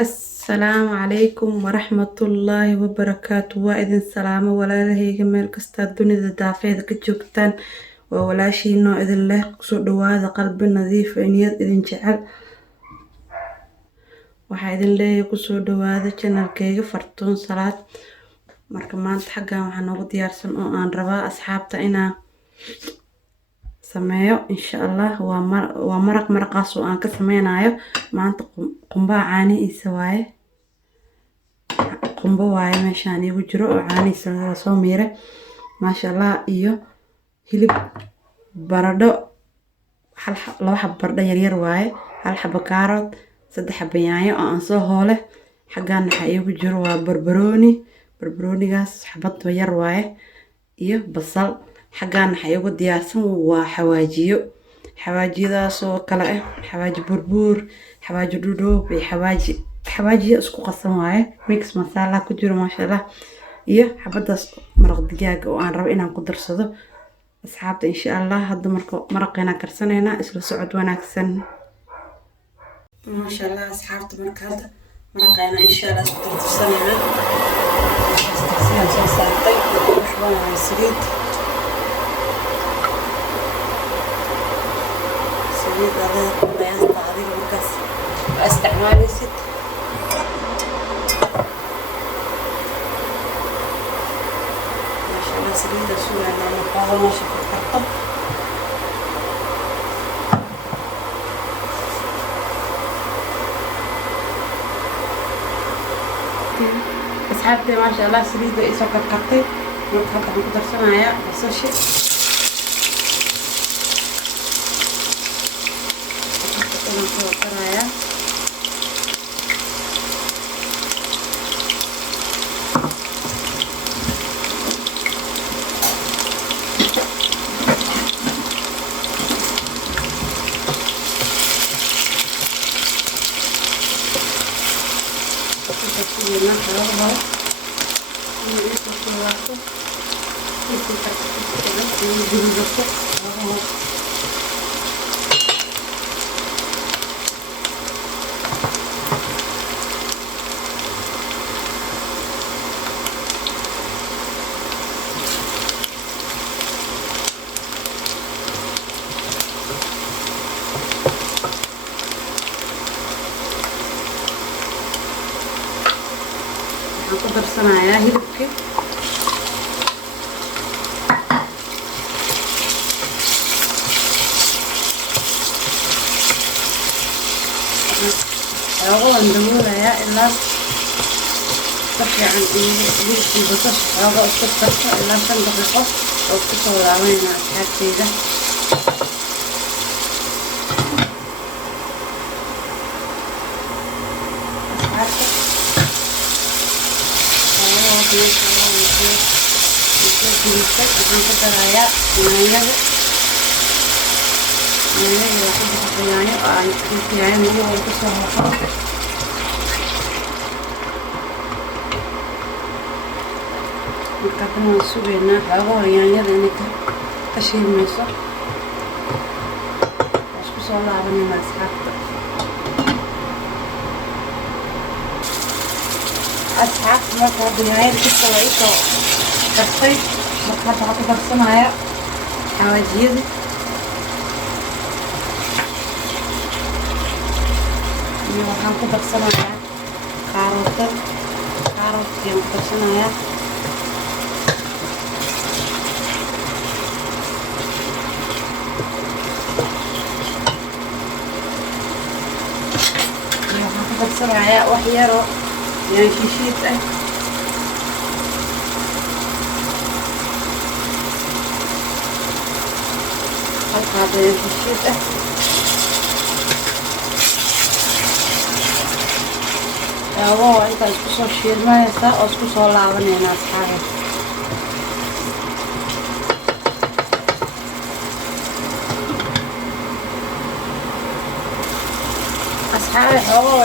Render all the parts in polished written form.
Asalaamu calaykum waraxmatullaahi wabarakaatu. Waa idin salaamo walaalahayga meel kasta dunida daafeeda ka joogtaan. Waa walaashiinoo idin leh kusoo dhawaada qalbi nadiif ah, niyad idin jecel. Waxaa idin leeyahay kusoo dhawaada channelkayga Fartuun Salaad. Marka maanta xaggan waxaa noogu diyaarsan oo aan rabaa asxaabta inaan sameeyo insha Allah waa maraqaas oo aan ka sameynayo maanta qumbaha caanihiisa waaye. Qumbo waaye meeshaan igu jiro oo caanihiisa la soo miiray maasha Allah, iyo hilib baradho laba xabo baradho yaryar waaye, hal xabo kaarot, saddex xabo yaanyo oo aan soo hoole. Xaggan waxaa igu jiro waa barbaroonigaas xabad yar waaye iyo basal. Xaggan waxaa igu diyaarsan waa xawaajiyadaas oo kala ah xawaaji burbuur, xawaaji dhudhoob iyo xawaajiyo isku qasan waaye, mix masala ku jiro maasha Allah, iyo xabadaas maraq digaag oo aan rabo inaan ku darsado asxaabta insha Allah. Hadda maraqeena karsanayna isla socod wanaagsan maasha Allah asxaabta. Marka hadda maraqeena insha Allah isku darsanayna soo saartay waxaan saliid هذا بياض تعذيب المكس استعمالي ست ما شاء الله سريدة سوى أنا مقاومة ماشي في الحطة. أصحابتي ما شاء الله سريدة إيسا كالقطي نقطة نقدر سمايا بصوشي karaya ku darsanayaa hilibka waan daboolayaa ilaa si fiican hilibkii basasha xoogaa isku karto ilaa 5 daqiiqo oo isku soo laabanayna asxaabteyda. waxaan ku darayaa yaanyada yaanyo aan yaanyo madow ku soo haqo. marka tan waan sugeynaa xoogaa yaanyada inay ka shiilmayso, isku soo laabanayna asxaabta. asxaabta marka hadda yaanyada kasoo way soo kartay, marka hadda waxaan ku darsanayaa xawaajiyada iyo waxaan ku darsanayaa kaarootkii ku darsanayaa iyo waxaan ku darsanayaa wax yaroo yaan shiishiid ah. هذا الشيء والله انت اسكو شيء ما يسا اسكو سو لابنينا اصحابي. هو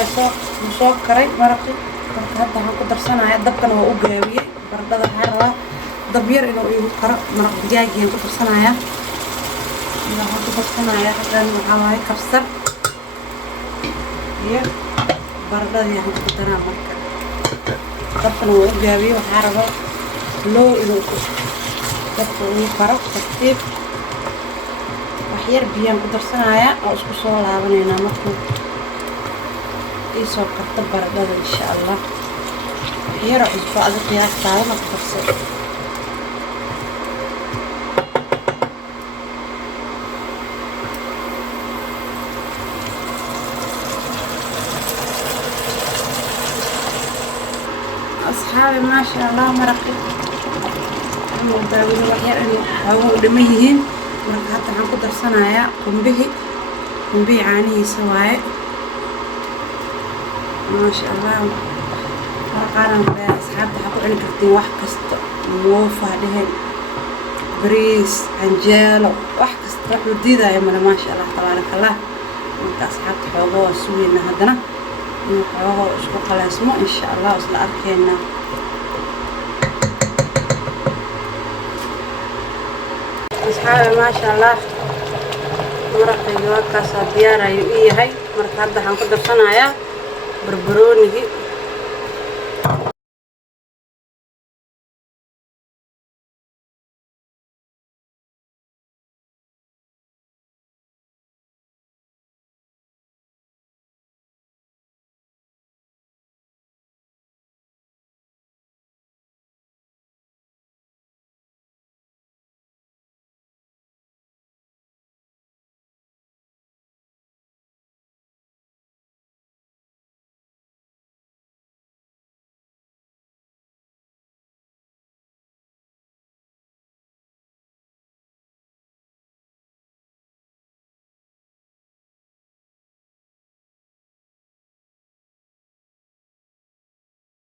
soo karay maraqi. marka hadda waxaan ku darsanayaa dabkan waa u gaabiyay baradhada waxaan rabaa dab yar inuu igu karo. maraq digaagiyan ku darsanayaa waxaan ku darsanayaa xaggan waxaa waaye kabsar iyo baradhadii aan ku daraa marka dabkana waa u gaabiye waxaa rabaa loo inuu dabka ugu karo tartiib wax yar biyaan ku darsanayaa oo isku soo laabanaynaa markuu ii soo karto baradhada insha allah wax yar oo cusbo adag qiyaastaada ma ku darsay أصحابي ما شاء الله مرقي مقدارين وحير إنه هو دميهين مرق حتى هنقول درسنا يا قنبه عانيه سواء ما شاء الله مرقانا يا أصحابي هقول أنا كرتين واحد كست موفى لهن بريس عنجالو واحد كست جديدة يا ملا ما شاء الله تبارك الله أنت أصحابي حوضوا سوينا هدنا نحوه اسكو قلاسمو ان شاء الله اسلا اركينا اصحابي ما شاء الله مرقي waa kaas diyaar ayuu yahay marka hadda waxaan ku darsanayaa barbaroonigi